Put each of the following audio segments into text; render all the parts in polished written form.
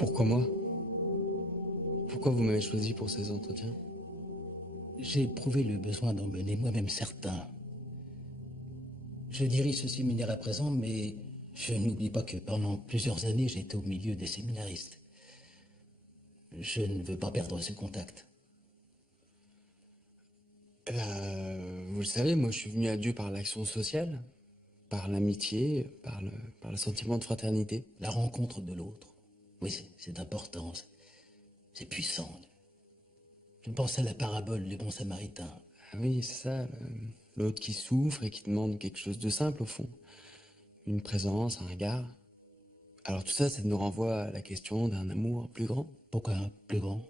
Pourquoi moi? Pourquoi vous m'avez choisi pour ces entretiens? J'ai éprouvé le besoin d'en mener moi-même certains. Je dirige ce séminaire à présent, mais je n'oublie pas que pendant plusieurs années, j'étais au milieu des séminaristes. Je ne veux pas perdre ce contact. Vous le savez, moi je suis venu à Dieu par l'action sociale, par l'amitié, par le sentiment de fraternité. La rencontre de l'autre. Oui, c'est important, c'est puissant. Je pense à la parabole du bon samaritain. Ah oui, c'est ça, l'autre qui souffre et qui demande quelque chose de simple au fond. Une présence, un regard. Alors tout ça, ça nous renvoie à la question d'un amour plus grand. Pourquoi plus grand?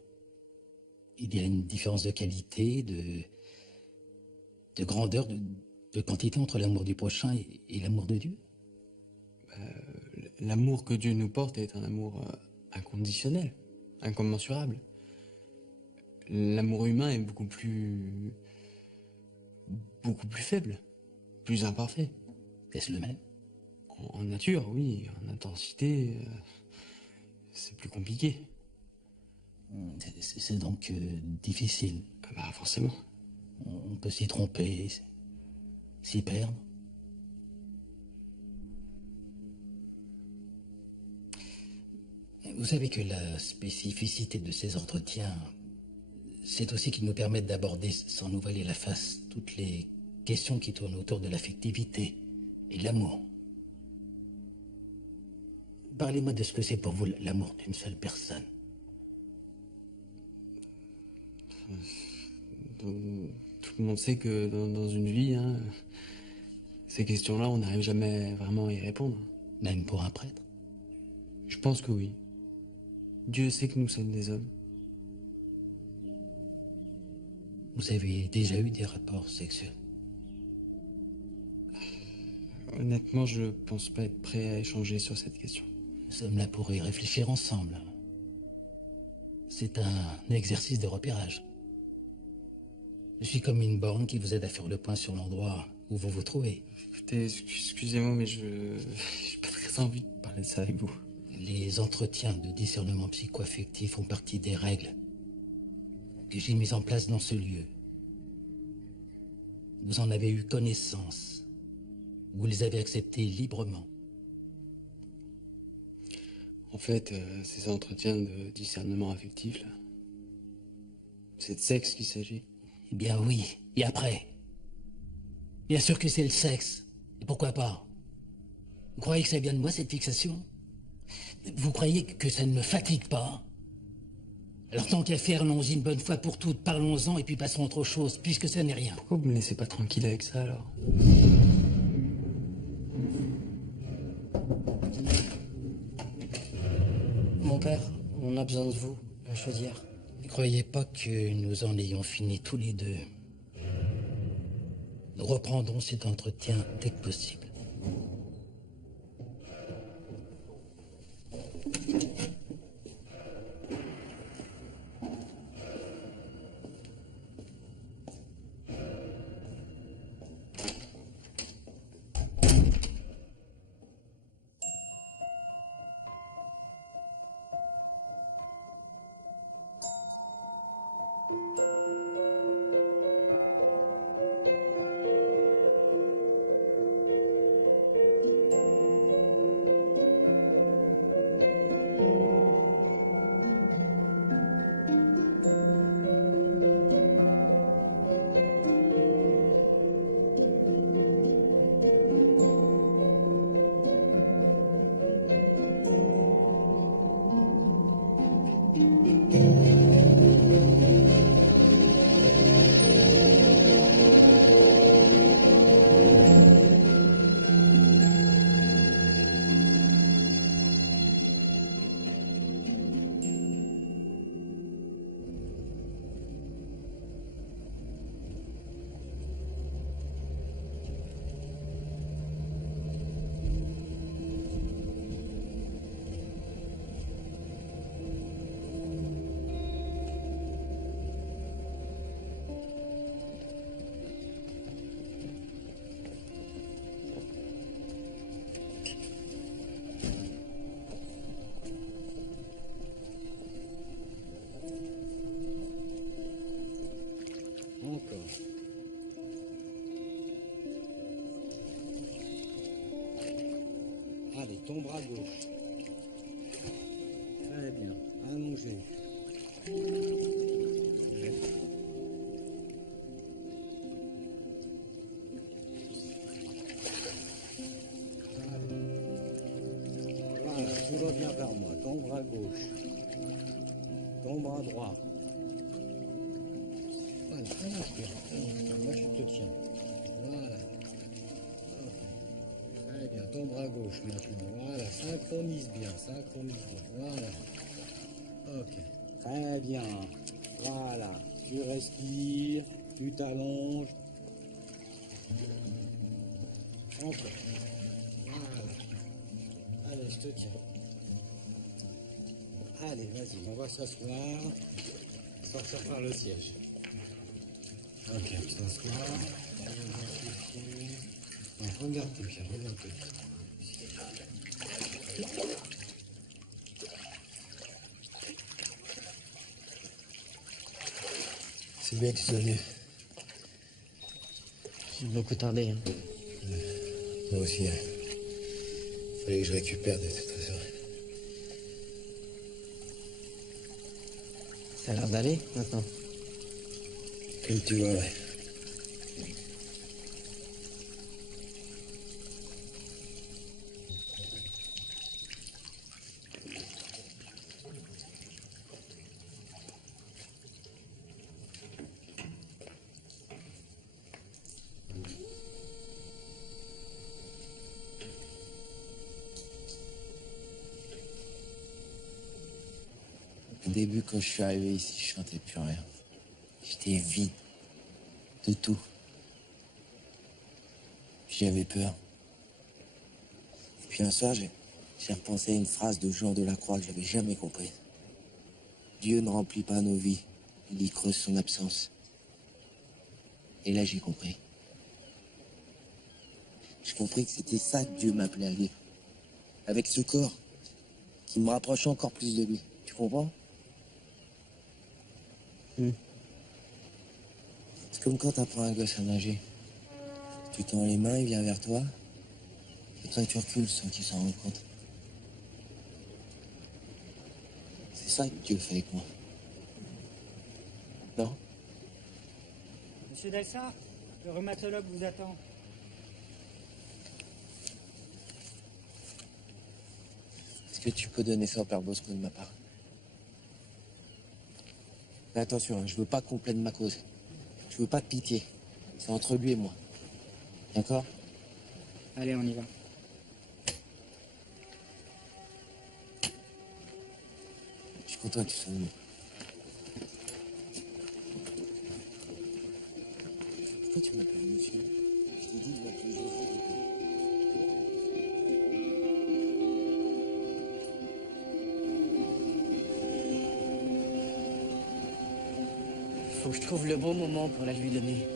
Il y a une différence de qualité, de grandeur, de quantité entre l'amour du prochain et l'amour de Dieu. L'amour que Dieu nous porte est un amour inconditionnel, incommensurable. L'amour humain est beaucoup plus faible, plus imparfait. Est-ce le même? En nature, oui, en intensité, c'est plus compliqué. C'est donc difficile. Ah bah forcément. On peut s'y tromper, s'y perdre. Vous savez que la spécificité de ces entretiens, c'est aussi qu'ils nous permettent d'aborder, sans nous voiler la face, toutes les questions qui tournent autour de l'affectivité et de l'amour. Parlez-moi de ce que c'est pour vous l'amour d'une seule personne. Tout le monde sait que dans une vie, ces questions-là, on n'arrive jamais vraiment à y répondre. Même pour un prêtre? Je pense que oui. Dieu sait que nous sommes des hommes. Vous avez déjà eu des rapports sexuels? Honnêtement, je pense pas être prêt à échanger sur cette question. Nous sommes là pour y réfléchir ensemble. C'est un exercice de repérage. Je suis comme une borne qui vous aide à faire le point sur l'endroit où vous vous trouvez. Écoutez, excusez-moi, mais j'ai pas très envie de parler de ça avec vous. Les entretiens de discernement psycho-affectif font partie des règles que j'ai mises en place dans ce lieu. Vous en avez eu connaissance. Vous les avez acceptés librement. En fait, ces entretiens de discernement affectif, là, c'est de sexe qu'il s'agit. Eh bien oui, et après? Bien sûr que c'est le sexe. Et pourquoi pas? Vous croyez que ça vient de moi, cette fixation? Vous croyez que ça ne me fatigue pas? Alors tant qu'à faire, allons-y une bonne fois pour toutes, parlons-en et puis passerons à autre chose, puisque ça n'est rien. Pourquoi vous me laissez pas tranquille avec ça, alors? Mon père, on a besoin de vous, la chaudière. Ne croyez pas que nous en ayons fini tous les deux. Nous reprendrons cet entretien dès que possible. ton bras gauche. Très bien. Allongé. Voilà, tu reviens vers moi. Ton bras gauche. Ton bras droit. Voilà, allonge-toi. Moi, je te tiens. Voilà. Très bien, ton bras gauche maintenant. Voilà, synchronise bien, synchronise bien. Voilà. Ok. Très bien. Voilà. Tu respires, tu t'allonges. Encore. Voilà. Allez, je te tiens. Allez, vas-y, on va s'asseoir. Sortir par le siège. Ok, s'asseoir. Regarde tes pieds, regarde tes pieds. C'est bien que tu sois venu. J'ai beaucoup tardé. Hein. Moi aussi. Fallait que je récupère de toute façon. Ça a l'air d'aller maintenant. Comme tu vois, ouais. Au début, quand je suis arrivé ici, je sentais plus rien. J'étais vide de tout. Puis j'avais peur. Et puis un soir, j'ai repensé à une phrase de Jean Delacroix que j'avais jamais comprise. Dieu ne remplit pas nos vies, il y creuse son absence. Et là, j'ai compris. J'ai compris que c'était ça que Dieu m'appelait à vivre. Avec ce corps qui me rapproche encore plus de lui. Tu comprends? C'est comme quand t'apprends un gosse à nager. Tu tends les mains, il vient vers toi. Et toi, tu recules sans qu'il s'en rende compte. C'est ça que Dieu fait avec moi. Non? Monsieur Delsart, le rhumatologue vous attend. Est-ce que tu peux donner ça au père Bosco de ma part? Mais attention, hein, je veux pas qu'on plaide ma cause. Je veux pas de pitié. C'est entre lui et moi. D'accord? Allez, on y va. Je suis content que tu sois venu. Pourquoi tu m'appelles monsieur? Je t'ai dit de m'appeler José. Faut que je trouve le bon moment pour la lui donner.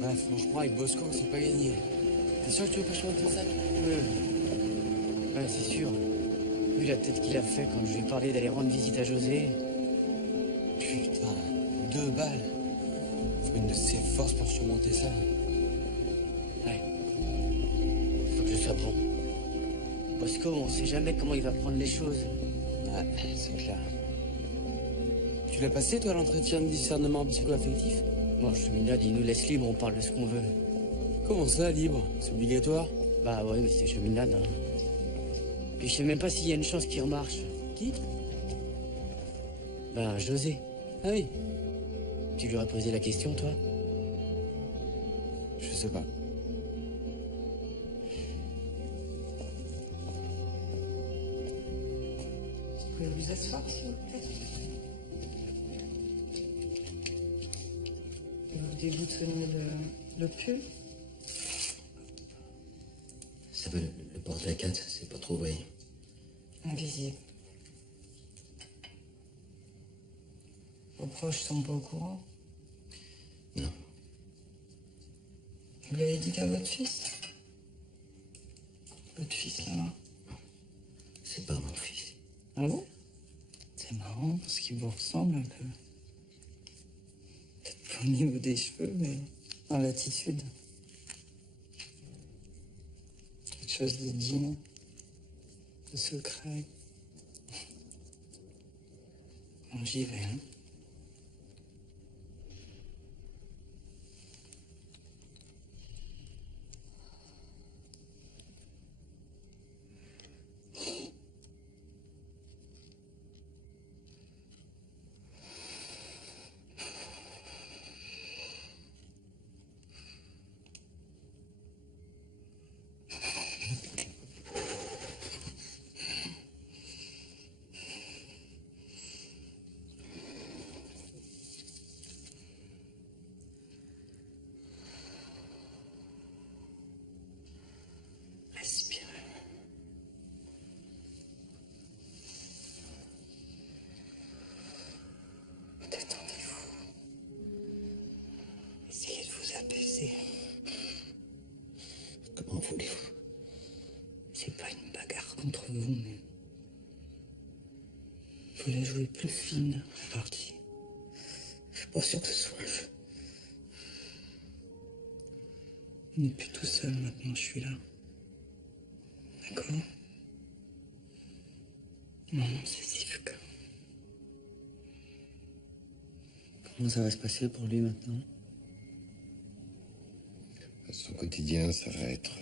Ouais, franchement, avec Bosco, c'est pas gagné. T'es sûr que tu veux pas changer ton sac? Ouais, c'est sûr. Vu la tête qu'il a fait quand je lui ai parlé d'aller rendre visite à José. Putain, 2 balles. Faut une de ses forces pour surmonter ça. Ouais. Faut que je sois bon. Bosco, on sait jamais comment il va prendre les choses. Ouais, c'est clair. Tu l'as passé, toi, l'entretien de discernement psycho-affectif? Bon, Cheminade, il nous laisse libre, on parle de ce qu'on veut. Comment ça, libre? C'est obligatoire? Bah ouais, mais c'est Cheminade, hein. Puis je sais même pas s'il y a une chance qu'il remarche. Qui? Ben, José. Ah oui. Tu lui aurais posé la question, toi? Je sais pas. Vous pouvez vous asseoir, s'il vous plaît. Et vous déboutonner le pull. Ça veut le porter à 4, c'est pas trop vrai. Invisible. Vos proches sont pas au courant. Non. Vous l'avez dit qu'à votre fils? Votre fils, là-bas. C'est pas mon fils. Ah bon? C'est marrant, parce qu'il vous ressemble un peu. Peut-être pas au niveau des cheveux, mais dans l'attitude. Quelque chose de digne. de secret. Bon, j'y vais, hein. Respirez. Détendez-vous. Essayez de vous apaiser. Comment voulez-vous? C'est pas une bagarre contre vous, mais... Faut la jouer plus fine, la partie. Je suis pas sûr que ce soit un jeu. On n'est plus tout seul maintenant, je suis là. D'accord? Non, c'est Sivka. Comment ça va se passer pour lui maintenant? Son quotidien, ça va être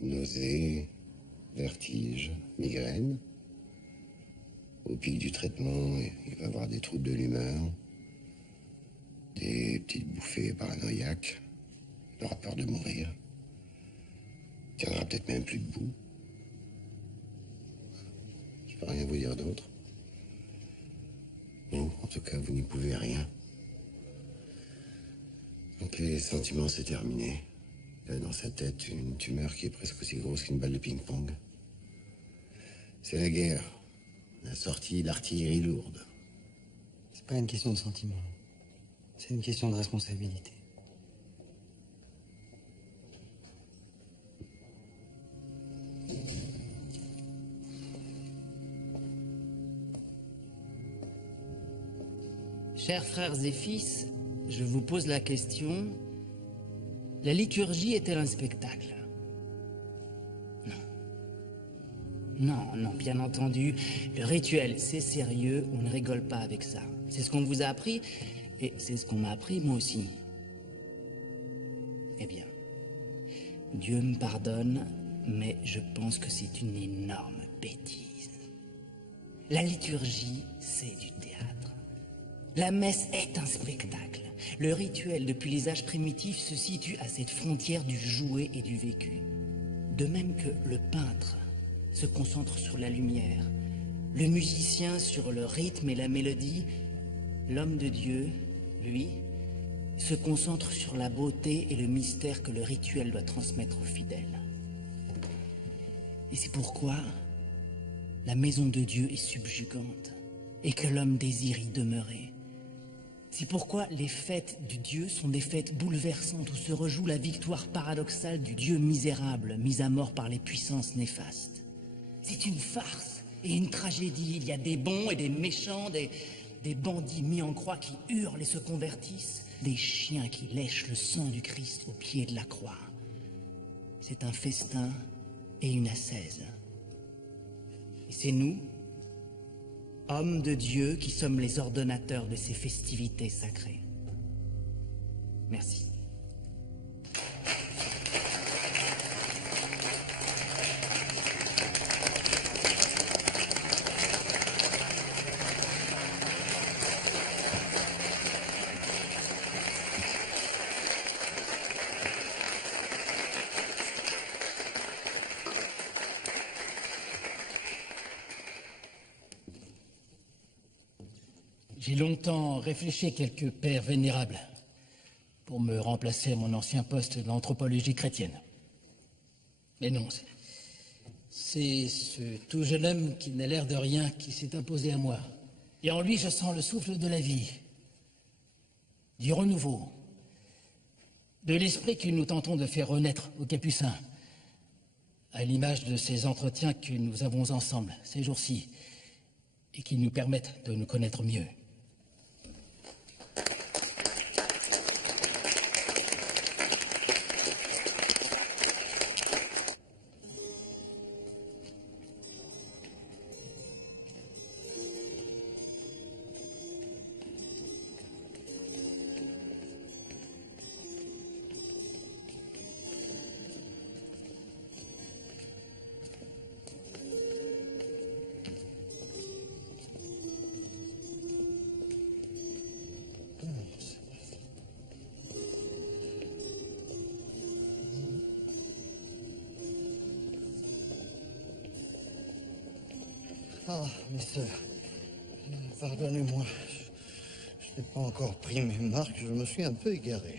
nausées, vertiges, migraines. Au pic du traitement, il va avoir des troubles de l'humeur, des petites bouffées paranoïaques. Il aura peur de mourir. Il tiendra peut-être même plus debout. Je peux rien vous dire d'autre. Vous, en tout cas, vous n'y pouvez rien. Donc les sentiments, c'est terminé. Il a dans sa tête une tumeur qui est presque aussi grosse qu'une balle de ping-pong. C'est la guerre. La sortie d'artillerie lourde. C'est pas une question de sentiment. C'est une question de responsabilité. Chers frères et fils, je vous pose la question, la liturgie est-elle un spectacle? Non, non, bien entendu, le rituel, c'est sérieux, on ne rigole pas avec ça. C'est ce qu'on vous a appris, et c'est ce qu'on m'a appris moi aussi. Eh bien, Dieu me pardonne, mais je pense que c'est une énorme bêtise. La liturgie, c'est du théâtre. La messe est un spectacle. Le rituel, depuis les âges primitifs, se situe à cette frontière du jouet et du vécu. De même que le peintre se concentre sur la lumière, le musicien sur le rythme et la mélodie, l'homme de Dieu, lui, se concentre sur la beauté et le mystère que le rituel doit transmettre aux fidèles. Et c'est pourquoi la maison de Dieu est subjugante et que l'homme désire y demeurer. C'est pourquoi les fêtes du Dieu sont des fêtes bouleversantes où se rejoue la victoire paradoxale du Dieu misérable, mis à mort par les puissances néfastes. C'est une farce et une tragédie. Il y a des bons et des méchants, des bandits mis en croix qui hurlent et se convertissent, des chiens qui lèchent le sang du Christ au pied de la croix. C'est un festin et une ascèse. Et c'est nous, hommes de Dieu, qui sommes les ordonnateurs de ces festivités sacrées. Merci. J'ai longtemps réfléchi, quelques pères vénérables, pour me remplacer à mon ancien poste d'anthropologie chrétienne. Mais non, c'est ce tout jeune homme qui n'a l'air de rien qui s'est imposé à moi. Et en lui, je sens le souffle de la vie, du renouveau, de l'esprit que nous tentons de faire renaître aux Capucins, à l'image de ces entretiens que nous avons ensemble ces jours-ci et qui nous permettent de nous connaître mieux. Ah, mes sœurs, pardonnez-moi. Je n'ai pas encore pris mes marques, je me suis un peu égaré.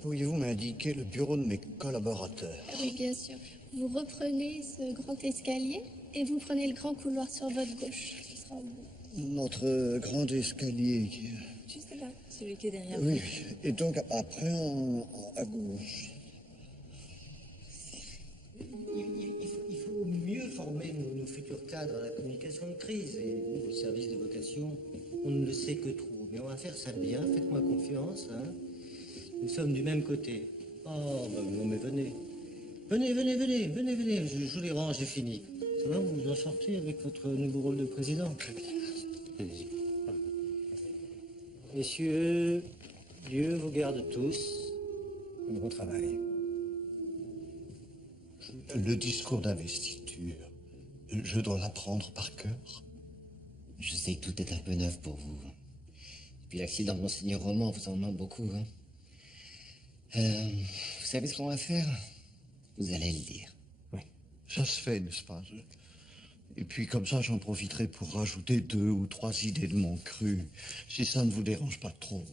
Pourriez-vous m'indiquer le bureau de mes collaborateurs? Oui, bien sûr. Vous reprenez ce grand escalier et vous prenez le grand couloir sur votre gauche. Ce sera au bout. Notre grand escalier qui... Juste là, celui qui est derrière Oui, vous. oui. Et donc après, à gauche. Il faut mieux former nos futurs cadres à la communication de crise et au service de vocation. On ne le sait que trop. Mais on va faire ça bien, faites-moi confiance. Hein. Nous sommes du même côté. Oh, bah, non, mais venez. Venez, je vous les range, j'ai fini. Ça va, vous vous en sortez avec votre nouveau rôle de président? Allez-y. Messieurs, Dieu vous garde tous. Bon travail. Le discours d'investiture, je dois l'apprendre par cœur. Je sais que tout est un peu neuf pour vous. Et puis l'accident de Monseigneur Roman vous en demande beaucoup. Hein. Vous savez ce qu'on va faire? Vous allez le dire. Oui. Ça se fait, n'est-ce pas? Et puis comme ça, j'en profiterai pour rajouter 2 ou 3 idées de mon cru, si ça ne vous dérange pas trop.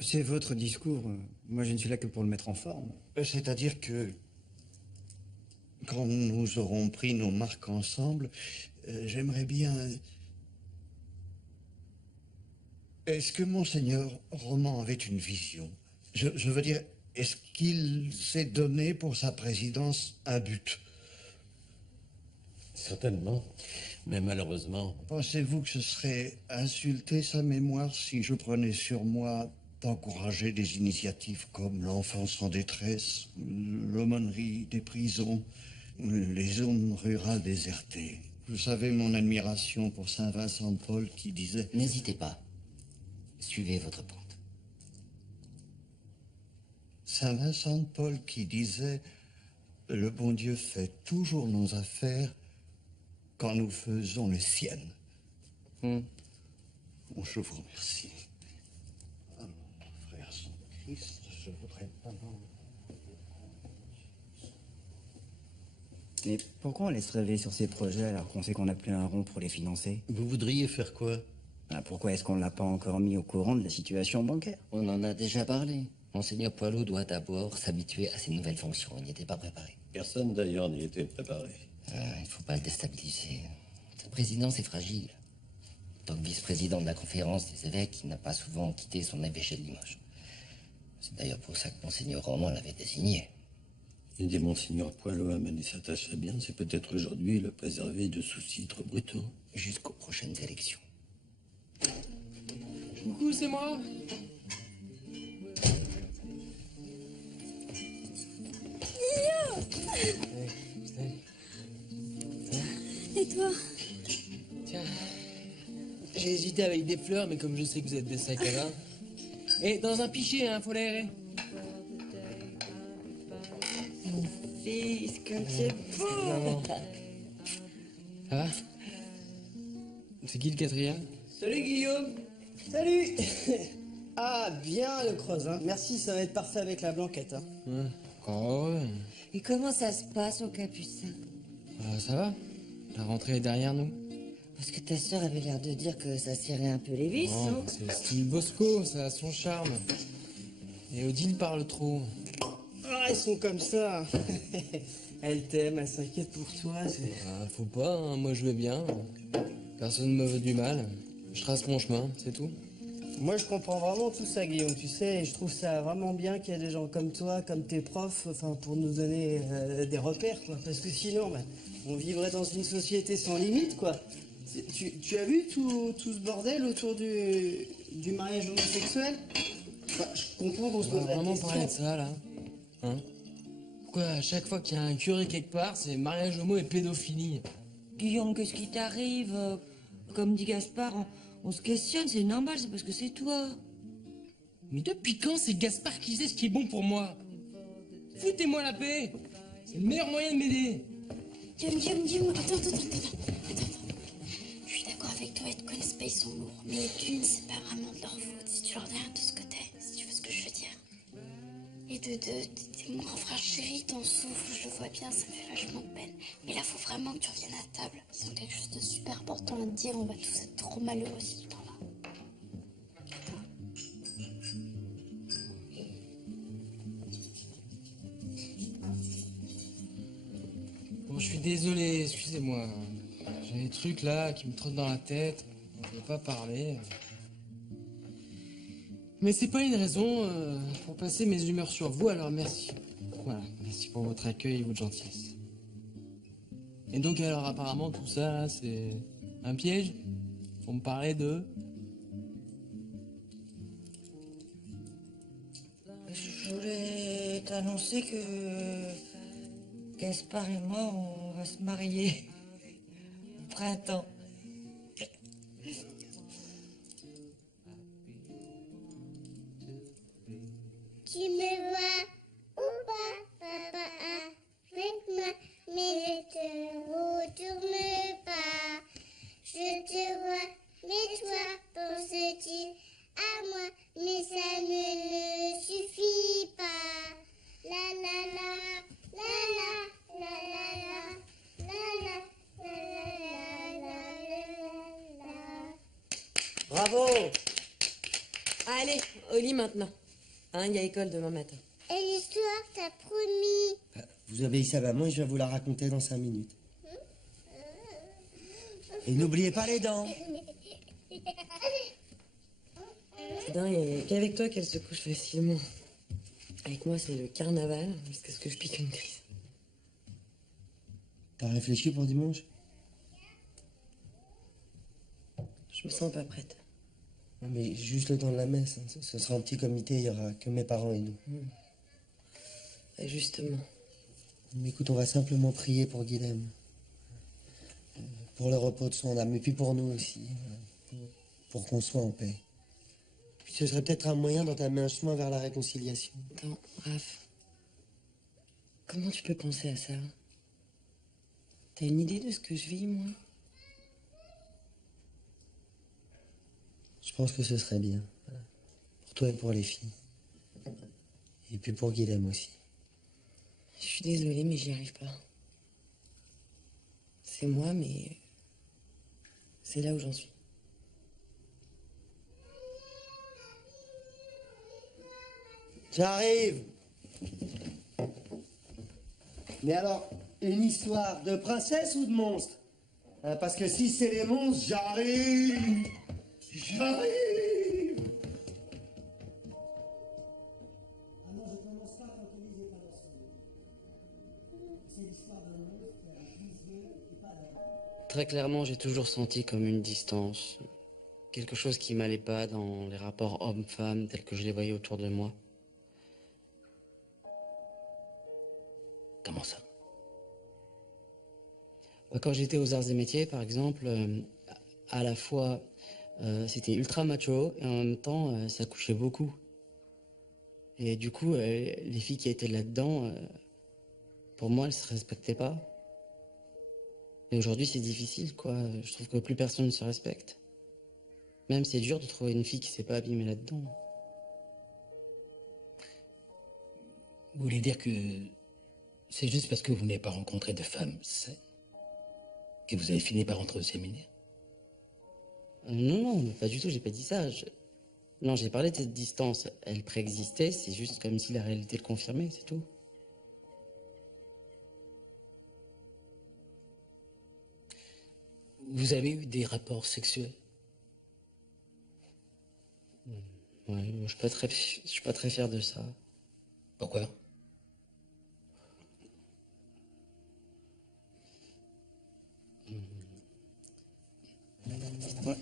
C'est votre discours. Moi, je ne suis là que pour le mettre en forme. C'est-à-dire que quand nous aurons pris nos marques ensemble, j'aimerais bien... Est-ce que Monseigneur Roman avait une vision? Je veux dire, est-ce qu'il s'est donné pour sa présidence un but? Certainement, mais malheureusement... Pensez-vous que ce serait insulter sa mémoire si je prenais sur moi d'encourager des initiatives comme l'enfance en détresse, l'aumônerie des prisons, les zones rurales désertées? Vous savez mon admiration pour Saint Vincent de Paul qui disait... N'hésitez pas. Suivez votre pente. Saint Vincent de Paul qui disait « Le bon Dieu fait toujours nos affaires quand nous faisons les siennes. Bon, je vous remercie. Frère Saint-Christ, je voudrais vraiment... Mais pourquoi on laisse rêver sur ces projets alors qu'on sait qu'on n'a plus un rond pour les financer? Vous voudriez faire quoi? Pourquoi est-ce qu'on ne l'a pas encore mis au courant de la situation bancaire? On en a déjà parlé. Monseigneur Poilot doit d'abord s'habituer à ses nouvelles fonctions. Il n'y était pas préparé. Personne d'ailleurs n'y était préparé. Il ne faut pas le déstabiliser. Cette présidence est fragile. En tant que vice-président de la conférence des évêques, il n'a pas souvent quitté son évêché de Limoges. C'est d'ailleurs pour ça que Monseigneur Roman l'avait désigné. Aider Monseigneur Poilot à mener sa tâche à bien, c'est peut-être aujourd'hui le préserver de soucis trop brutaux. Jusqu'aux prochaines élections. Coucou, c'est moi. Et toi? Tiens, j'ai hésité avec des fleurs, mais comme je sais que vous êtes des sacs à main. Et dans un pichet, hein, faut l'aérer. Mon fils, comme c'est beau! Ça va? C'est qui le quatrième? Salut Guillaume. Salut. Ah, bien le creuse, hein. Merci, ça va être parfait avec la blanquette. Hein. Ouais. Oh, ouais. Et comment ça se passe au Capucin? Ça va? La rentrée est derrière nous. Parce que ta sœur avait l'air de dire que ça serrait un peu les vis, Oh, non? c'est le style Bosco, ça a son charme. Et Odile parle trop. Ah, ils sont comme ça. Elle t'aime, elle s'inquiète pour toi. Faut pas, hein. Moi je vais bien. Personne ne me veut du mal. Je trace mon chemin, c'est tout. Moi, je comprends vraiment tout ça, Guillaume, tu sais, et je trouve ça vraiment bien qu'il y ait des gens comme toi, comme tes profs, enfin, pour nous donner des repères, quoi. Parce que sinon, bah, on vivrait dans une société sans limite, quoi. Tu as vu tout ce bordel autour du mariage homosexuel? Enfin, je comprends qu'on se pose la vraiment question. parler de ça, là? Hein? Pourquoi à chaque fois qu'il y a un curé quelque part, c'est mariage homo et pédophilie? Guillaume, qu'est-ce qui t'arrive? Comme dit Gaspard, on se questionne, c'est normal, c'est parce que c'est toi. Mais depuis quand c'est Gaspard qui sait ce qui est bon pour moi? Foutez-moi la paix! C'est le meilleur moyen de m'aider! Guillaume, attends. Je suis d'accord avec toi, ils te connaissent pas, ils sont lourds. Mais d'une, c'est pas vraiment de leur faute si tu leur dis rien de ce que t'es, si tu vois ce que je veux dire. Et de deux, C'est mon grand frère chéri, t'en souffres, je le vois bien, ça me fait vachement de peine. Mais là, faut vraiment que tu reviennes à table. Ils ont quelque chose de super important à te dire, on va tous être trop malheureux si tu t'en vas. Bon, je suis désolé, excusez-moi. J'ai des trucs là qui me trottent dans la tête, on ne peut pas parler. Mais c'est pas une raison pour passer mes humeurs sur vous, alors merci. Voilà, merci pour votre accueil et votre gentillesse. Et donc alors apparemment tout ça là, c'est un piège pour me parler de... Je voulais t'annoncer que Gaspard et moi, on va se marier au printemps. Tu me vois ou pas, papa, avec moi, mais ne te retourne pas. Je te vois, mais toi, penses-tu à moi, mais ça ne suffit pas. La la la, la la, la la la, la la, la la la. Bravo! Allez, au lit maintenant. Hein, il y a école demain matin. Et l'histoire, t'as promis. Vous obéissez à maman et je vais vous la raconter dans 5 minutes. Et n'oubliez pas les dents. C'est dingue, il n'y a qu'avec toi qu'elle se couche facilement. Avec moi, c'est le carnaval, jusqu'à ce que je pique une crise. T'as réfléchi pour dimanche? Je me sens pas prête. Non, mais juste le temps de la messe. Hein. Ce sera un petit comité, il y aura que mes parents et nous. Et justement. Mais écoute, on va simplement prier pour Guilhem. Pour le repos de son âme, et puis pour nous aussi. Pour qu'on soit en paix. Puis ce serait peut-être un moyen d'entamer un chemin vers la réconciliation. Attends, Raph. Comment tu peux penser à ça? T'as une idée de ce que je vis, moi? Je pense que ce serait bien. Voilà. Pour toi et pour les filles. Et puis pour Guilhem aussi. Je suis désolée, mais j'y arrive pas. C'est moi, mais... c'est là où j'en suis. J'arrive. Mais alors, une histoire de princesse ou de monstre? Hein, parce que si c'est les monstres, j'arrive. J'arrive. Ah non, je commence pas quand Élise est pas dans son lit. C'est l'histoire d'un monstre qui a un yeux et pas d'âme. Très clairement, j'ai toujours senti comme une distance. Quelque chose qui m'allait pas dans les rapports hommes-femmes tels que je les voyais autour de moi. Comment ça? Quand j'étais aux arts et métiers, par exemple, à la fois, c'était ultra macho et en même temps, ça couchait beaucoup. Et du coup, les filles qui étaient là-dedans, pour moi, elles se respectaient pas. Et aujourd'hui, c'est difficile, quoi. Je trouve que plus personne ne se respecte. Même c'est dur de trouver une fille qui s'est pas abîmée là-dedans. Vous voulez dire que c'est juste parce que vous n'avez pas rencontré de femmes saines que vous avez fini par entrer au séminaire? Non, mais pas du tout, j'ai pas dit ça. Non, j'ai parlé de cette distance. Elle préexistait, c'est juste comme si la réalité le confirmait, c'est tout. Vous avez eu des rapports sexuels? Ouais, je suis pas très fier de ça. Pourquoi? Ouais.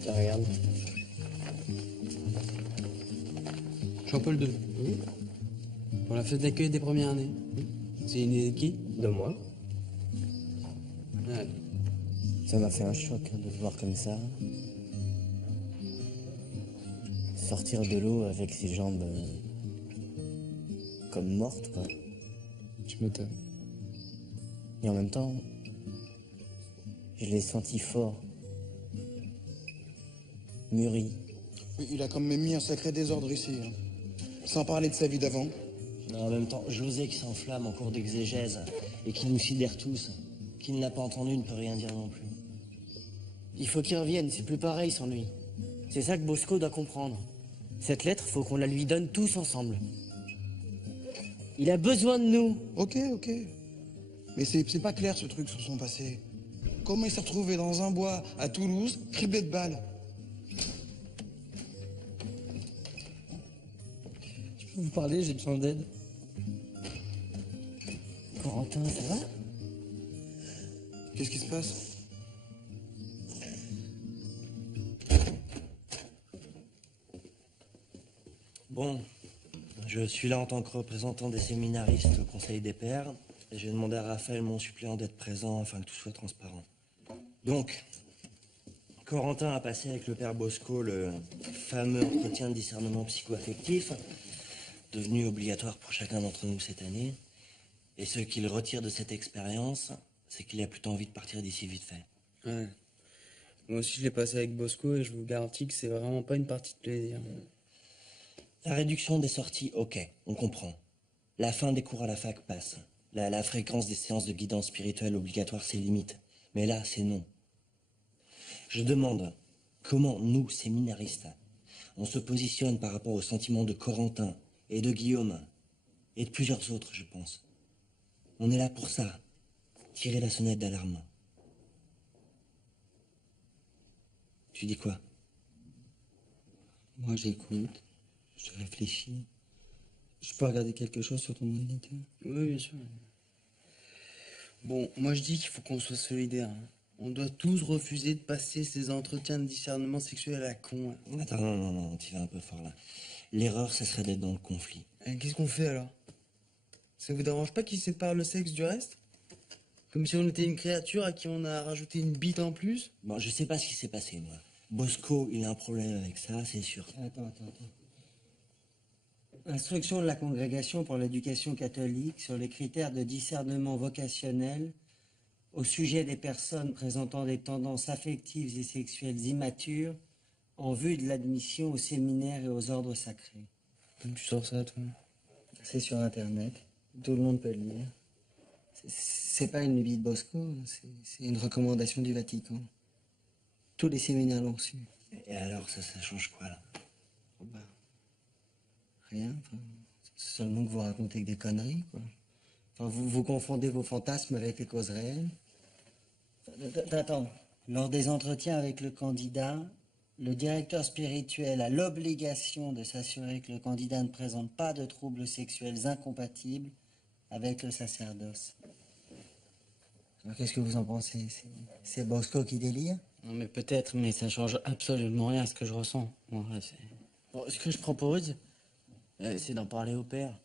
Tiens, regarde. Jean-Paul II. Pour la fête d'accueil des premières années. C'est une idée de qui? De moi. Ouais. Ça m'a fait un choc hein, de te voir comme ça. Sortir de l'eau avec ses jambes comme mortes, quoi. Tu m'étonnes. Et en même temps, je l'ai senti fort, mûri. Il a quand même mis un sacré désordre ici. Hein. Sans parler de sa vie d'avant. En même temps, José qui s'enflamme en cours d'exégèse et qui nous sidère tous, qui ne l'a pas entendu ne peut rien dire non plus. Il faut qu'il revienne, c'est plus pareil sans lui. C'est ça que Bosco doit comprendre. Cette lettre, faut qu'on la lui donne tous ensemble. Il a besoin de nous. Ok. Mais c'est pas clair ce truc sur son passé. Comment il s'est retrouvé dans un bois à Toulouse, criblé de balles? Je peux vous parler, j'ai besoin d'aide. Corentin, ça va? Qu'est-ce qui se passe? Bon, je suis là en tant que représentant des séminaristes au Conseil des Pairs. Et j'ai demandé à Raphaël, mon suppléant, d'être présent afin que tout soit transparent. Donc, Corentin a passé avec le père Bosco le fameux entretien de discernement psycho-affectif, devenu obligatoire pour chacun d'entre nous cette année. Et ce qu'il retire de cette expérience, c'est qu'il a plutôt envie de partir d'ici vite fait. Ouais. Moi aussi, je l'ai passé avec Bosco et je vous garantis que c'est vraiment pas une partie de plaisir. La réduction des sorties, ok, on comprend. La fin des cours à la fac passe. La fréquence des séances de guidance spirituelle obligatoire, c'est limite. Mais là, c'est non. Je demande comment nous, séminaristes, on se positionne par rapport aux sentiments de Corentin et de Guillaume et de plusieurs autres, je pense. On est là pour ça, tirer la sonnette d'alarme. Tu dis quoi? Moi, j'écoute, je réfléchis. Je peux regarder quelque chose sur ton ordinateur? Oui, bien sûr. Bon, moi je dis qu'il faut qu'on soit solidaires. Hein. On doit tous refuser de passer ces entretiens de discernement sexuel à la con. Hein. Attends, non, tu vas un peu fort là. L'erreur, ça serait d'être dans le conflit. Qu'est-ce qu'on fait alors? Ça vous dérange pas qu'ils séparent le sexe du reste? Comme si on était une créature à qui on a rajouté une bite en plus? Bon, je sais pas ce qui s'est passé, moi. Bosco, il a un problème avec ça, c'est sûr. Attends. Instruction de la Congrégation pour l'éducation catholique sur les critères de discernement vocationnel au sujet des personnes présentant des tendances affectives et sexuelles immatures en vue de l'admission aux séminaires et aux ordres sacrés. Comme tu sors ça, toi? C'est sur Internet. Tout le monde peut le lire. C'est pas une lubie de Bosco, c'est une recommandation du Vatican. Tous les séminaires l'ont reçu. Et alors, ça change quoi, là? Rien. Enfin, c'est seulement que vous racontez que des conneries, quoi. Enfin, vous confondez vos fantasmes avec les causes réelles. Attends. Lors des entretiens avec le candidat, le directeur spirituel a l'obligation de s'assurer que le candidat ne présente pas de troubles sexuels incompatibles avec le sacerdoce. Alors, qu'est-ce que vous en pensez? C'est Bosco qui délire? Non, mais peut-être, mais ça change absolument rien à ce que je ressens. Bon, ce que je propose, c'est d'en parler au père.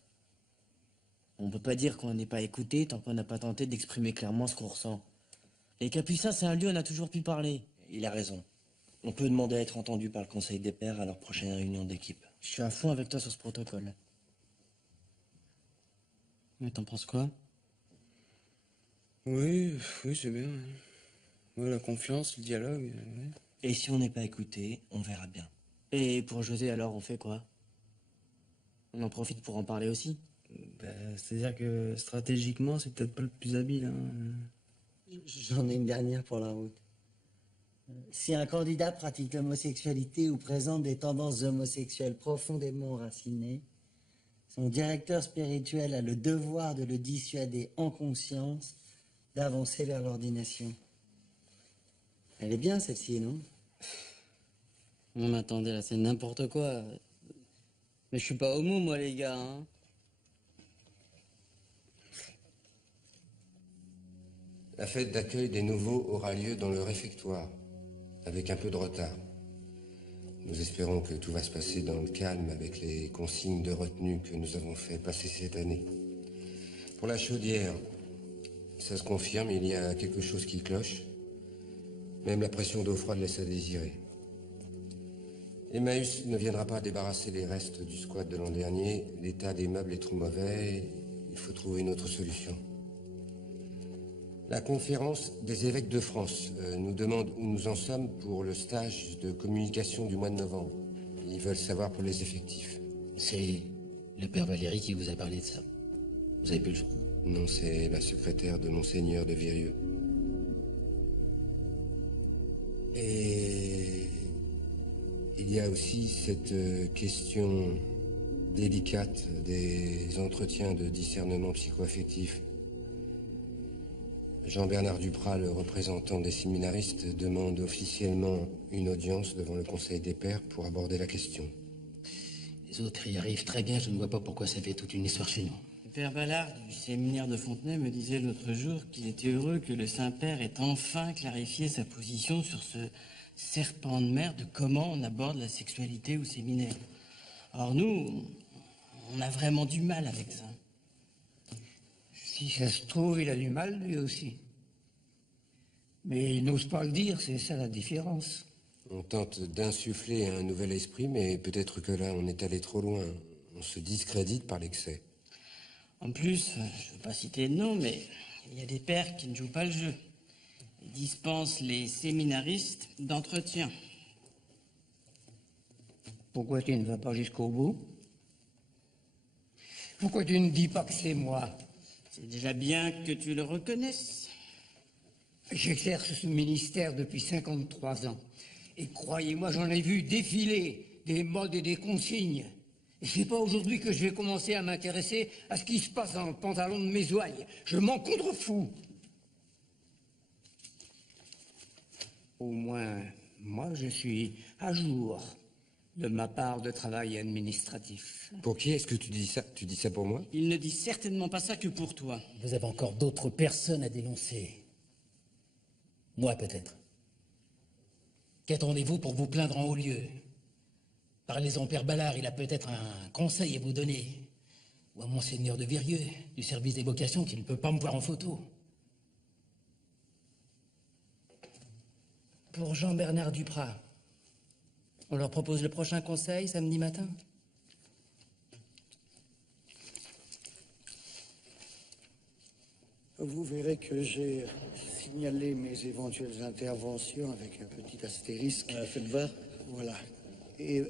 On peut pas dire qu'on n'est pas écouté tant qu'on n'a pas tenté d'exprimer clairement ce qu'on ressent. Les Capucins, c'est un lieu où on a toujours pu parler. Il a raison. On peut demander à être entendu par le Conseil des Pairs à leur prochaine réunion d'équipe. Je suis à fond avec toi sur ce protocole. Mais t'en penses quoi? Oui, c'est bien. Ouais, la confiance, le dialogue. Ouais. Et si on n'est pas écouté, on verra bien. Et pour José, alors, on fait quoi? On en profite pour en parler aussi? C'est-à-dire que stratégiquement, c'est peut-être pas le plus habile. Hein. J'en ai une dernière pour la route. Si un candidat pratique l'homosexualité ou présente des tendances homosexuelles profondément enracinées, son directeur spirituel a le devoir de le dissuader en conscience d'avancer vers l'ordination. Elle est bien, celle-ci, non? Non, mais attendez, là, c'est n'importe quoi. Mais je suis pas homo, moi, les gars, hein. La fête d'accueil des nouveaux aura lieu dans le réfectoire, avec un peu de retard. Nous espérons que tout va se passer dans le calme avec les consignes de retenue que nous avons fait passer cette année. Pour la chaudière, ça se confirme, il y a quelque chose qui cloche. Même la pression d'eau froide laisse à désirer. Emmaüs ne viendra pas débarrasser les restes du squat de l'an dernier. L'état des meubles est trop mauvais. Il faut trouver une autre solution. La conférence des évêques de France nous demande où nous en sommes pour le stage de communication du mois de novembre. Ils veulent savoir pour les effectifs. C'est le père Valéry qui vous a parlé de ça. Vous avez pu le... Non, c'est la secrétaire de Monseigneur de Virieux. Et il y a aussi cette question délicate des entretiens de discernement psycho-affectif. Jean-Bernard Duprat, le représentant des séminaristes, demande officiellement une audience devant le Conseil des Pères pour aborder la question. Les autres y arrivent très bien, je ne vois pas pourquoi ça fait toute une histoire chez nous. Le père Ballard du séminaire de Fontenay me disait l'autre jour qu'il était heureux que le Saint-Père ait enfin clarifié sa position sur ce serpent de mer de comment on aborde la sexualité au séminaire. Or nous, on a vraiment du mal avec ça. Si ça se trouve, il a du mal, lui aussi. Mais il n'ose pas le dire, c'est ça la différence. On tente d'insuffler un nouvel esprit, mais peut-être que là, on est allé trop loin. On se discrédite par l'excès. En plus, je ne veux pas citer de nom, mais il y a des pères qui ne jouent pas le jeu. Ils dispensent les séminaristes d'entretien. Pourquoi tu ne vas pas jusqu'au bout? Pourquoi tu ne dis pas que c'est moi? C'est déjà bien que tu le reconnaisses. J'exerce ce ministère depuis 53 ans. Et croyez-moi, j'en ai vu défiler des modes et des consignes. Et c'est pas aujourd'hui que je vais commencer à m'intéresser à ce qui se passe dans le pantalon de mes ouailles. Je m'en contrefous. Au moins, moi, je suis à jour de ma part de travail administratif. Pour qui est-ce que tu dis ça? Tu dis ça pour moi? Il ne dit certainement pas ça que pour toi. Vous avez encore d'autres personnes à dénoncer. Moi, peut-être. Qu'attendez-vous pour vous plaindre en haut lieu? Parlez-en au père Ballard, il a peut-être un conseil à vous donner. Ou à Monseigneur de Virieux, du service des vocations, qui ne peut pas me voir en photo. Pour Jean-Bernard Duprat, on leur propose le prochain conseil samedi matin? Vous verrez que j'ai signalé mes éventuelles interventions avec un petit astérisque. Faites voir. Voilà. Et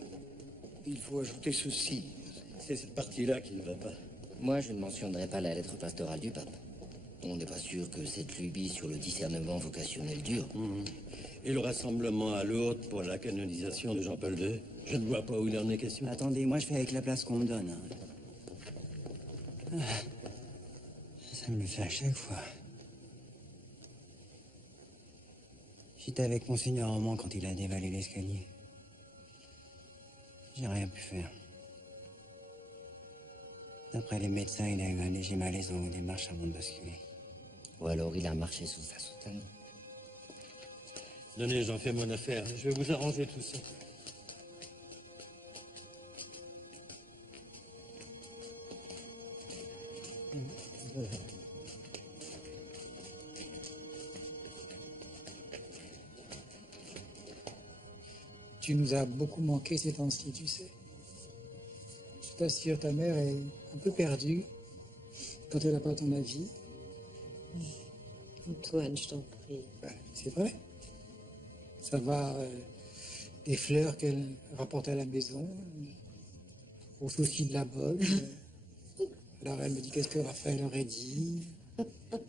il faut ajouter ceci. C'est cette partie-là qui ne va pas. Moi, je ne mentionnerai pas la lettre pastorale du pape. On n'est pas sûr que cette lubie sur le discernement vocationnel dure. Et le rassemblement à Lourdes pour la canonisation de Jean-Paul II, je ne vois pas où il en est question. Attendez, moi je fais avec la place qu'on me donne. Ça me le fait à chaque fois. J'étais avec Monseigneur Armand quand il a dévalé l'escalier. J'ai rien pu faire. D'après les médecins, il a eu un léger malaise en haut des marches avant de basculer. Ou alors il a marché sous sa soutane. Donnez, j'en fais mon affaire. Je vais vous arranger tout ça. Tu nous as beaucoup manqué ces temps-ci, tu sais. Je t'assure, ta mère est un peu perdue quand elle n'a pas ton avis. Antoine, je t'en prie. C'est vrai. Ça va des fleurs qu'elle rapporte à la maison, au souci de la bonne. Alors elle me dit qu'est-ce que Raphaël aurait dit,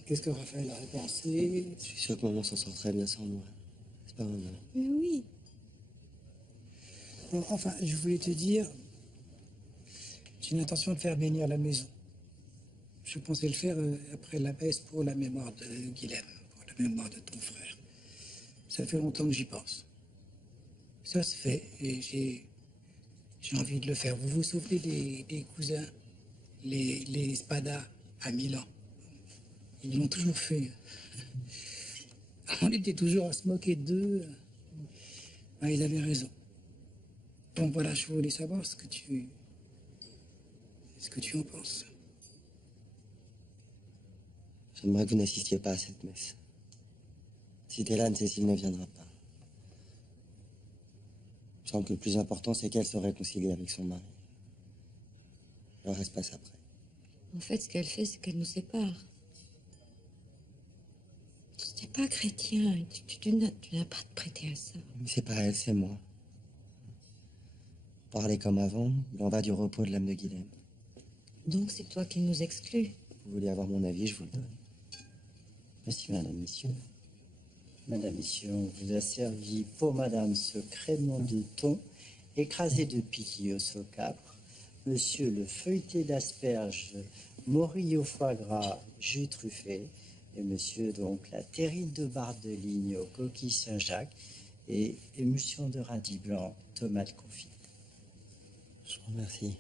qu'est-ce que Raphaël aurait pensé. Je suis sûr que maman s'en sort très bien sans moi. C'est pas maman. Mais oui. Bon, enfin, je voulais te dire, j'ai l'intention de faire bénir la maison. Je pensais le faire après la messe pour la mémoire de Guilhem, pour la mémoire de ton frère. Ça fait longtemps que j'y pense. Ça se fait et j'ai envie de le faire. Vous vous souvenez des cousins, les Spada à Milan? Ils l'ont toujours fait. On était toujours à se moquer d'eux. Ouais, ils avaient raison. Donc voilà, je voulais savoir ce que tu en penses. J'aimerais que vous n'assistiez pas à cette messe. Si t'es là, Anne-Cécile ne viendra pas. Il me semble que le plus important, c'est qu'elle se réconcilie avec son mari. Le reste passe après. En fait, ce qu'elle fait, c'est qu'elle nous sépare. Tu n'es pas chrétien. Tu n'as pas à te prêter à ça. Mais c'est pas elle, c'est moi. Parler comme avant, il en va du repos de l'âme de Guilhem. Donc c'est toi qui nous exclus. Vous voulez avoir mon avis, je vous le donne. Merci, madame, messieurs. Madame, messieurs, on vous a servi pour madame ce crément de thon écrasé de piquillos au capre. Monsieur, le feuilleté d'asperges morille au foie gras, jus truffé. Et monsieur, donc, la terrine de barre de ligne aux coquilles Saint-Jacques et émulsion de radis blanc, tomate confite. Je vous remercie.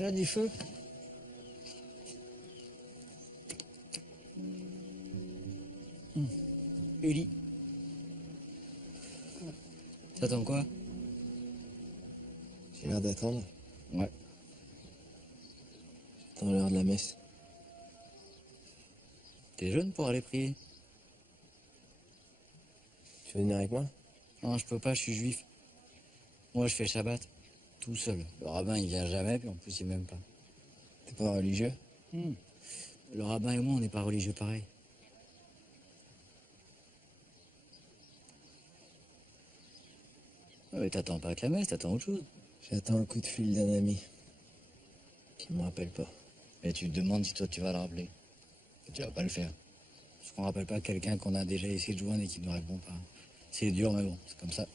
Là, du feu. Uli. T'attends quoi? J'ai l'air d'attendre. Ouais. J'attends l'heure de la messe. T'es jeune pour aller prier? Tu veux venir avec moi? Non, je peux pas, je suis juif. Moi, je fais Shabbat. Tout seul. Le rabbin, il vient jamais, puis en plus, il m'aime pas. T'es pas religieux? Le rabbin et moi, on n'est pas religieux pareil. Ouais, t'attends pas que la messe, t'attends autre chose. J'attends le coup de fil d'un ami qui me rappelle pas. Et tu te demandes si toi tu vas le rappeler. Et tu vas pas le faire. Parce qu'on rappelle pas quelqu'un qu'on a déjà essayé de joindre et qui ne répond pas. C'est dur, mais bon, c'est comme ça.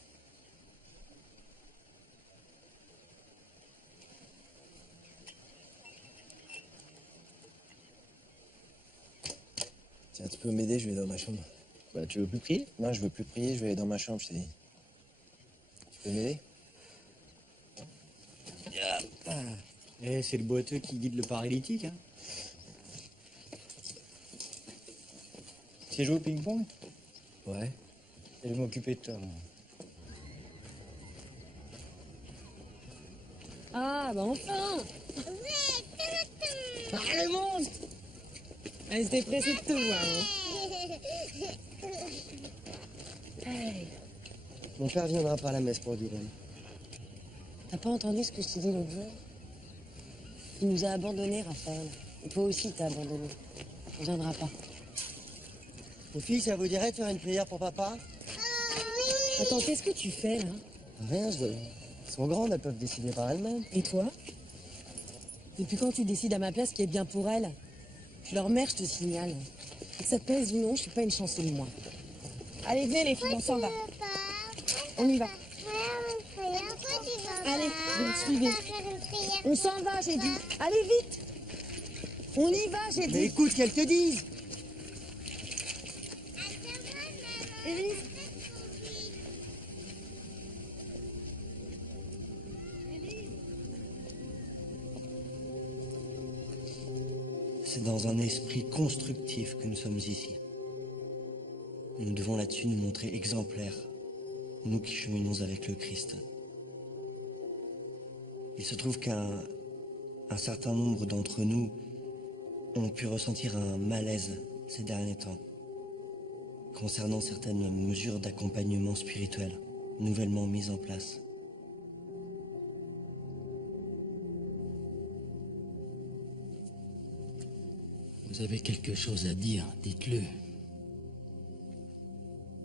Tiens, tu peux m'aider, je vais dans ma chambre. Bah, tu veux plus prier? Non, je veux plus prier, je vais aller dans ma chambre, je t'ai dit. Tu peux m'aider? Eh, c'est le boiteux qui guide le paralytique, hein. Tu joues au ping-pong? Ouais. Je vais m'occuper de toi, moi. Ah, bah enfin! Ah, le monstre! Elle était pressée de te voir, hein. Hey. Mon père viendra pas à la messe pour Guylaine. T'as pas entendu ce que je t'ai dit l'autre jour? Il nous a abandonnés, Raphaël. Et toi aussi, t'as abandonné. On viendra pas. Les filles, ça vous dirait de faire une prière pour papa? Attends, qu'est-ce que tu fais, là? Rien, elles sont grandes, elles peuvent décider par elles-mêmes. Et toi? Depuis quand tu décides à ma place ce qui est bien pour elle? Je suis leur mère, je te signale. Et que ça te pèse ou non, je suis pas une chanceux, moi. Allez, venez les filles, on s'en va. On y va. Allez, vous me suivez. On s'en va, j'ai dit. Allez, vite. On y va, j'ai dit. Mais écoute qu'elles te disent. C'est dans un esprit constructif que nous sommes ici. Nous devons là-dessus nous montrer exemplaires, nous qui cheminons avec le Christ. Il se trouve qu'un certain nombre d'entre nous ont pu ressentir un malaise ces derniers temps concernant certaines mesures d'accompagnement spirituel nouvellement mises en place. Vous avez quelque chose à dire, dites-le.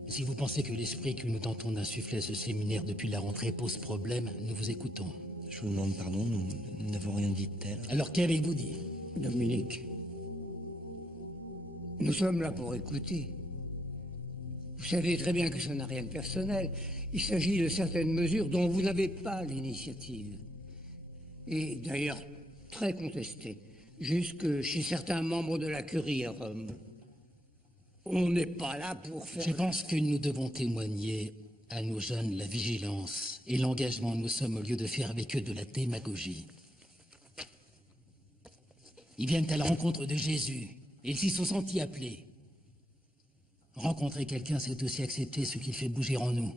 Si vous pensez que l'esprit que nous tentons d'insuffler à ce séminaire depuis la rentrée pose problème, nous vous écoutons. Je vous demande pardon, nous n'avons rien dit de tel. Alors qu'avez-vous dit? Dominique, nous sommes là pour écouter. Vous savez très bien que ça n'a rien de personnel. Il s'agit de certaines mesures dont vous n'avez pas l'initiative. Et d'ailleurs, très contestées, jusque chez certains membres de la curie à Rome. On n'est pas là pour faire... Je pense que nous devons témoigner à nos jeunes la vigilance et l'engagement nous sommes au lieu de faire avec eux de la démagogie. Ils viennent à la rencontre de Jésus et ils s'y sont sentis appelés. Rencontrer quelqu'un, c'est aussi accepter ce qu'il fait bouger en nous.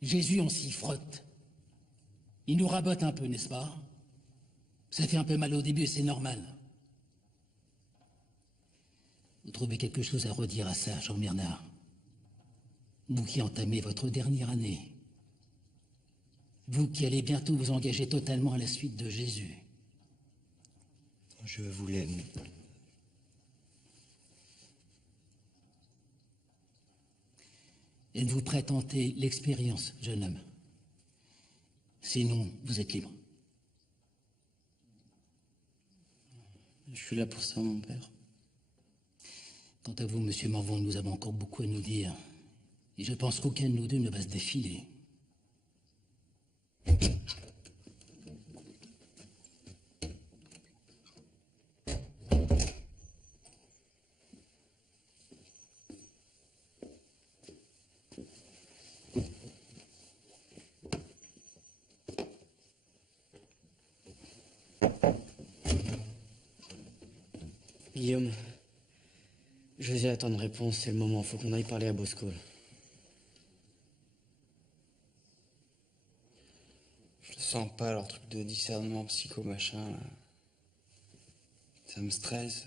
Jésus, on s'y frotte. Il nous rabote un peu, n'est-ce pas? Ça fait un peu mal au début, c'est normal. Vous trouvez quelque chose à redire à ça, Jean-Bernard? Vous qui entamez votre dernière année. Vous qui allez bientôt vous engager totalement à la suite de Jésus. Je voulais... Êtes-vous prêt à tenter l'expérience, jeune homme? Sinon, vous êtes libre. Je suis là pour ça, mon père. Quant à vous, monsieur Morvan, nous avons encore beaucoup à nous dire. Et je pense qu'aucun de nous deux ne va se défiler. Guillaume, je vais attendre réponse, c'est le moment, faut qu'on aille parler à Bosco. Je le sens pas, leur truc de discernement psycho-machin, là. Ça me stresse.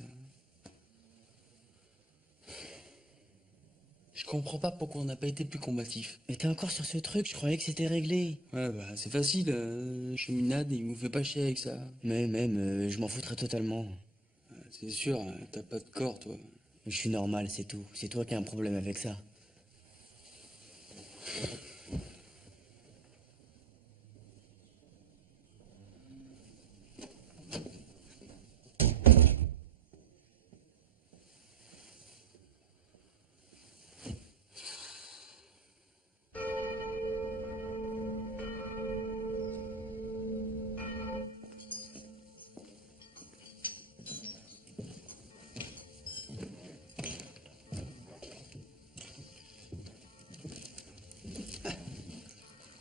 Je comprends pas pourquoi on n'a pas été plus combatif. Mais t'es encore sur ce truc, je croyais que c'était réglé. Ouais, bah c'est facile, cheminade, il nous fait pas chier avec ça. Mais même, je m'en foutrais totalement. C'est sûr, t'as pas de corps, toi. Je suis normal, c'est tout. C'est toi qui as un problème avec ça.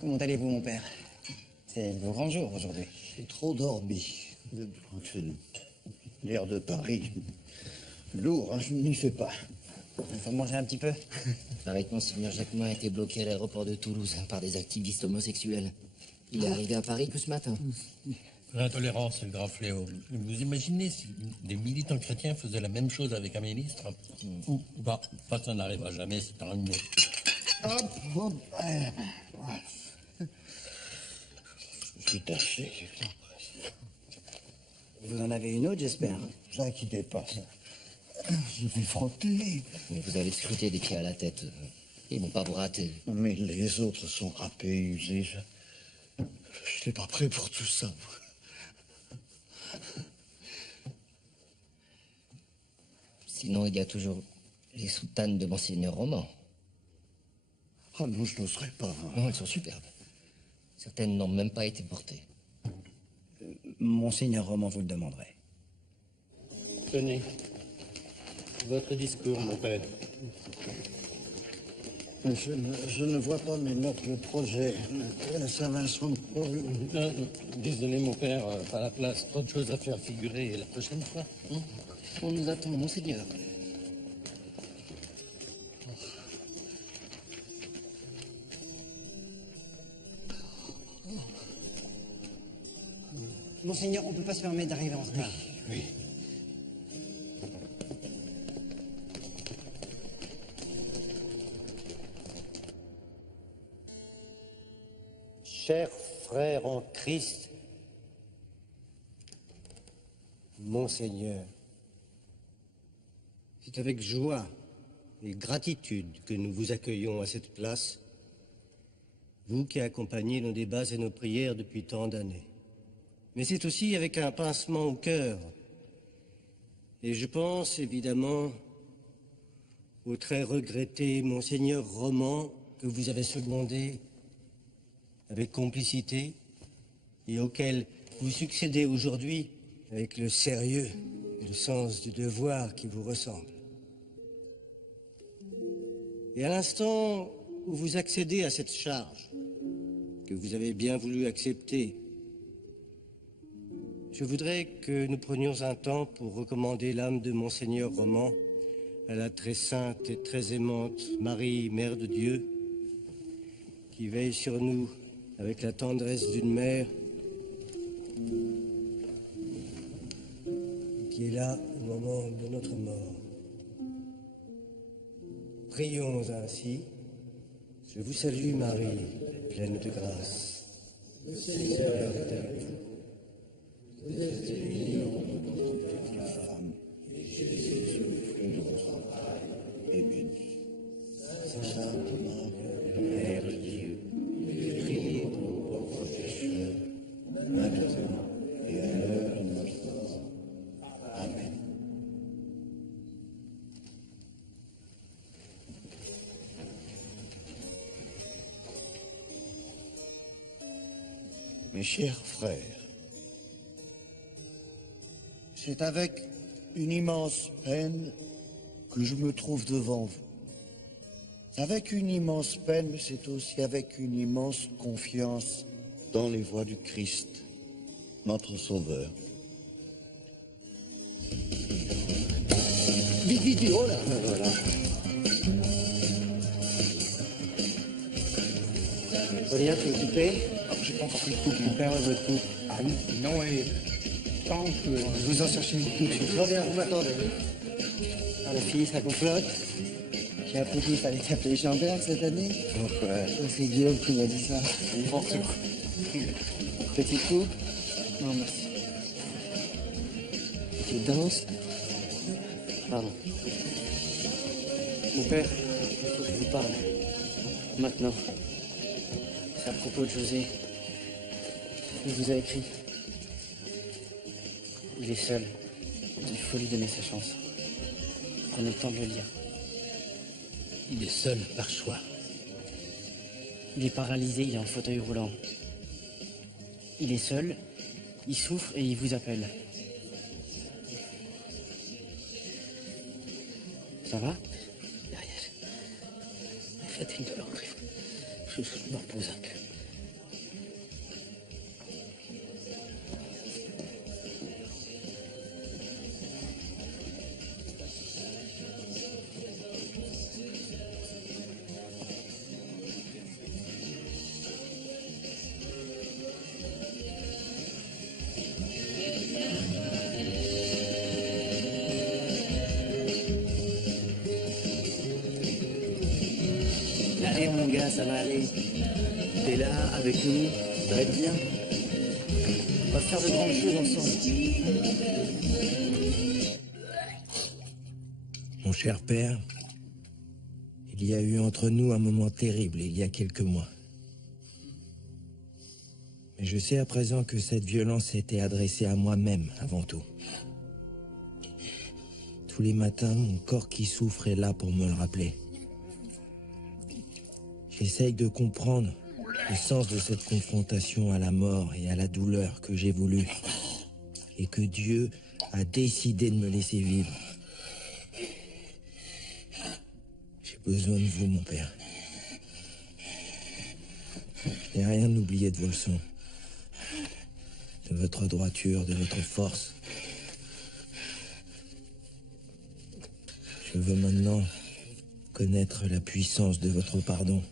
Comment allez-vous, mon père? C'est le grand jour aujourd'hui. J'ai trop dormi. C'est l'air de Paris. Lourd, hein, je n'y fais pas. Il faut manger un petit peu. Paraît que Monseigneur Jacquemin a été bloqué à l'aéroport de Toulouse par des activistes homosexuels. Il est arrivé à Paris que ce matin. L'intolérance, c'est le grand fléau. Vous imaginez si des militants chrétiens faisaient la même chose avec un ministre? Bah, ça n'arrivera jamais, c'est terminé. Hop, hop. Je suis taché. Vous en avez une autre, j'espère. Ne vous inquiétez pas, ça. Je vais frotter. Mais vous allez scruter des pieds à la tête. Ils vont pas vous rater. Mais les autres sont râpés, usés. Je n'étais pas prêt pour tout ça. Sinon, il y a toujours les soutanes de Monseigneur Roman. Ah non, je n'oserais pas. Non, elles sont superbes. Certaines n'ont même pas été portées. Monseigneur Roman vous le demanderait. Tenez, votre discours, mon père. Je ne vois pas mes notes, le projet. La Saint-Vincent de Paul. Désolé, mon père, pas la place. Trop de choses à faire figurer la prochaine fois. On nous attend, Monseigneur. Monseigneur, on peut pas se permettre d'arriver en retard. Oui. Chers frères en Christ, Monseigneur, c'est avec joie et gratitude que nous vous accueillons à cette place, vous qui accompagnez nos débats et nos prières depuis tant d'années. Mais c'est aussi avec un pincement au cœur. Et je pense évidemment au très regretté Monseigneur Roman que vous avez secondé avec complicité et auquel vous succédez aujourd'hui avec le sérieux et le sens du devoir qui vous ressemblent. Et à l'instant où vous accédez à cette charge que vous avez bien voulu accepter, je voudrais que nous prenions un temps pour recommander l'âme de Monseigneur Roman à la très sainte et très aimante Marie, Mère de Dieu, qui veille sur nous avec la tendresse d'une mère, qui est là au moment de notre mort. Prions ainsi. Je vous salue Marie, pleine de grâce. Le Seigneur est avec vous. Vous êtes bénie entre toutes les femmes, et Jésus, le fruit de votre entrailles, est béni. Sainte Marie, Mère de Dieu, priez pour nous pauvres pécheurs, maintenant et à l'heure de notre mort. Amen. Mes chers frères, c'est avec une immense peine que je me trouve devant vous. Avec une immense peine, mais c'est aussi avec une immense confiance dans les voies du Christ, notre Sauveur. Vite, vite, vite, oh là, voilà. Aurélien, tu es occupé? J'ai pas encore pris de coupe, mon père, votre coupe. Ah oui? Non, et tant que je vous en chercher une tout de suite. Je reviens, vous m'attendez. Ah, la fille, ça complote. J'ai appris qu'il fallait t'appeler Jean-Bert cette année. Pourquoi? C'est Guillaume qui m'a dit ça. N'importe quoi. Petite coupe? Non, merci. Tu danses? Pardon. Mon père, il faut que je vous parle. Maintenant. C'est à propos de José. Il vous a écrit. Il est seul. Il faut lui donner sa chance. Prenez le temps de le lire. Il est seul par choix. Il est paralysé, il est en fauteuil roulant. Il est seul, il souffre et il vous appelle. Ça va? La fatigue de l'entrée. Je me repose un peu. Allez mon gars, ça va aller. T'es là, avec nous, ça va être bien. On va faire de grandes choses ensemble. Mon cher père, il y a eu entre nous un moment terrible il y a quelques mois. Mais je sais à présent que cette violence était adressée à moi-même avant tout. Tous les matins, mon corps qui souffre est là pour me le rappeler. J'essaye de comprendre le sens de cette confrontation à la mort et à la douleur que j'ai voulu, et que Dieu a décidé de me laisser vivre. J'ai besoin de vous, mon père. Je n'ai rien oublié de vos leçons, de votre droiture, de votre force. Je veux maintenant connaître la puissance de votre pardon.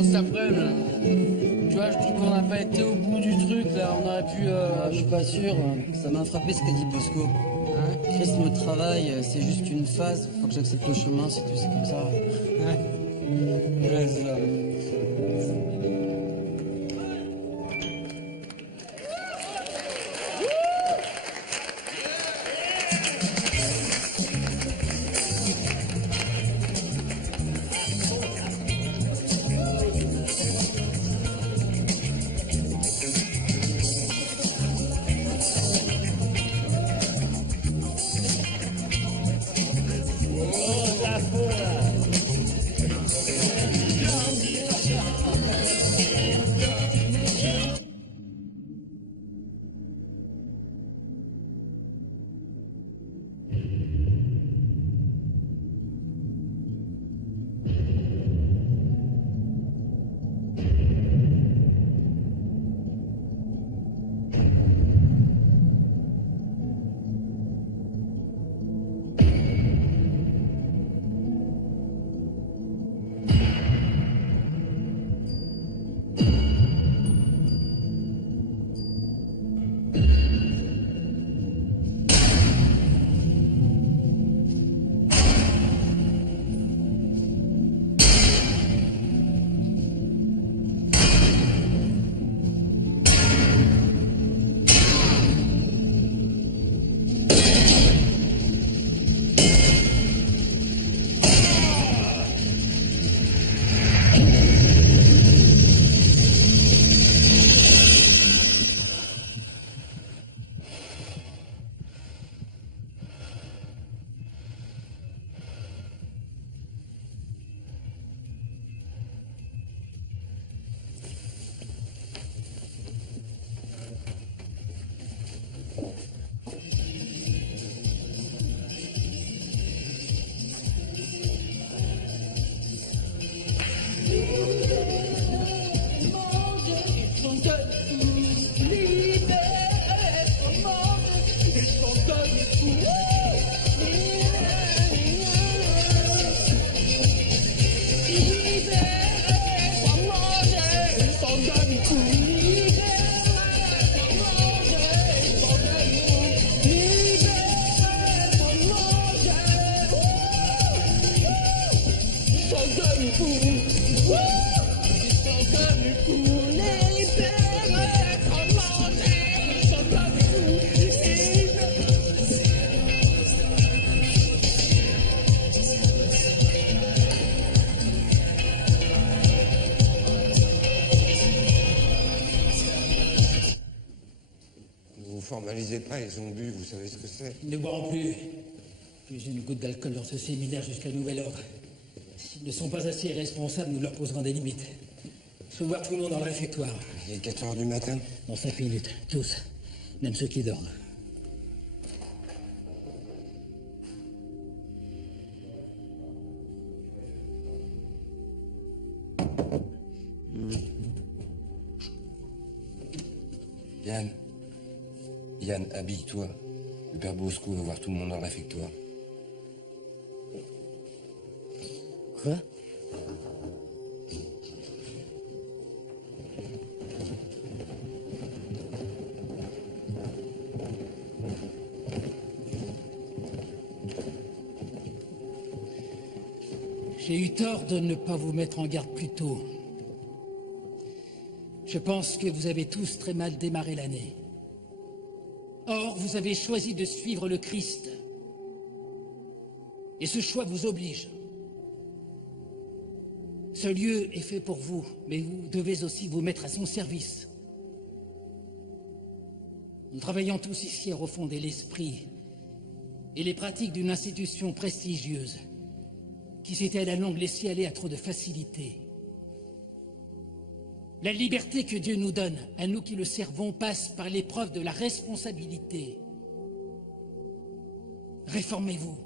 pour cet après-midi. Tu vois, je trouve qu'on n'a pas été au bout du truc, là. On aurait pu... Je suis pas sûr. Ça m'a frappé ce qu'a dit Bosco. Hein, Christ, le travail, c'est juste une phase. Faut que j'accepte le chemin, si tu sais comme ça. Ouais, c'est ça. Formalisez pas, ils ont bu, vous savez ce que c'est. Ne boirons plus. Plus une goutte d'alcool dans ce séminaire jusqu'à nouvel ordre. S'ils ne sont pas assez responsables, nous leur poserons des limites. Je veux voir tout le monde dans le réfectoire. Il est 4 heures du matin. Dans 5 minutes, tous. Même ceux qui dorment. Yann, habille-toi. Le père Bosco va voir tout le monde dans le réfectoire. Quoi? J'ai eu tort de ne pas vous mettre en garde plus tôt. Je pense que vous avez tous très mal démarré l'année. Or, vous avez choisi de suivre le Christ. Et ce choix vous oblige. Ce lieu est fait pour vous, mais vous devez aussi vous mettre à son service. Nous travaillons tous ici à refonder l'esprit et les pratiques d'une institution prestigieuse qui s'était à la longue laissée aller à trop de facilité. La liberté que Dieu nous donne, à nous qui le servons, passe par l'épreuve de la responsabilité. Réformez-vous.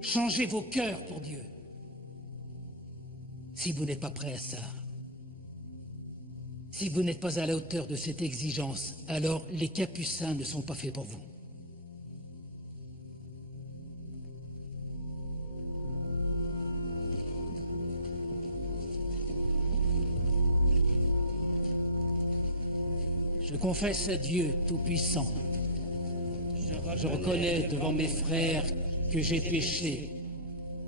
Changez vos cœurs pour Dieu. Si vous n'êtes pas prêt à ça, si vous n'êtes pas à la hauteur de cette exigence, alors les capucins ne sont pas faits pour vous. Je confesse à Dieu Tout-Puissant. Je reconnais devant mes frères que j'ai péché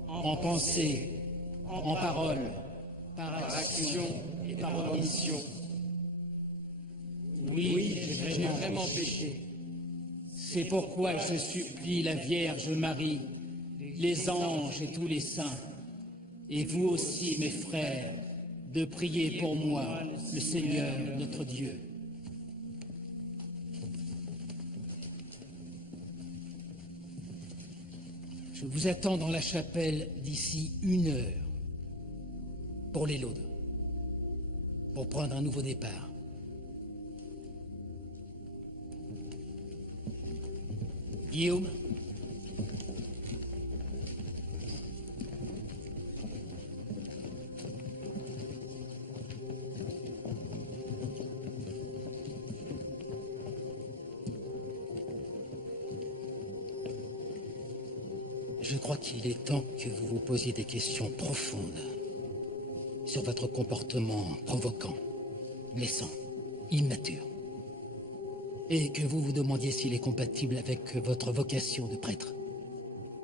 en pensée, en parole, par action et par omission. Oui, j'ai vraiment péché. C'est pourquoi je supplie la Vierge Marie, les anges et tous les saints, et vous aussi, mes frères, de prier pour moi, le Seigneur, notre Dieu. Je vous attends dans la chapelle d'ici 1 heure pour les laudes, pour prendre un nouveau départ. Guillaume? Je crois qu'il est temps que vous vous posiez des questions profondes sur votre comportement provoquant, blessant, immature. Et que vous vous demandiez s'il est compatible avec votre vocation de prêtre.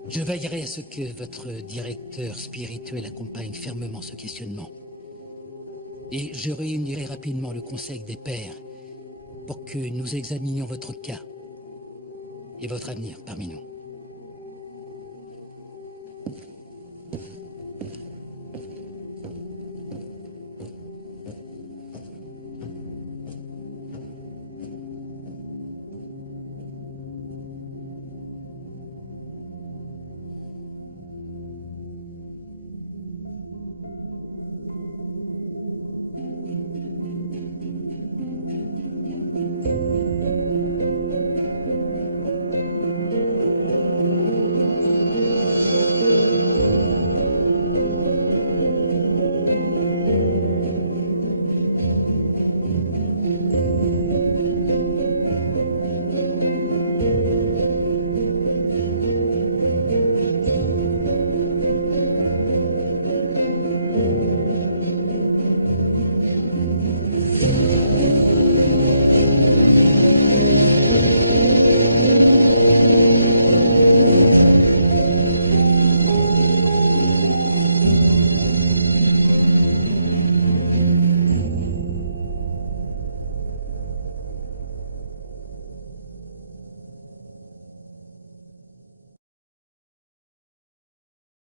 Je veillerai à ce que votre directeur spirituel accompagne fermement ce questionnement. Et je réunirai rapidement le Conseil des Pères pour que nous examinions votre cas et votre avenir parmi nous.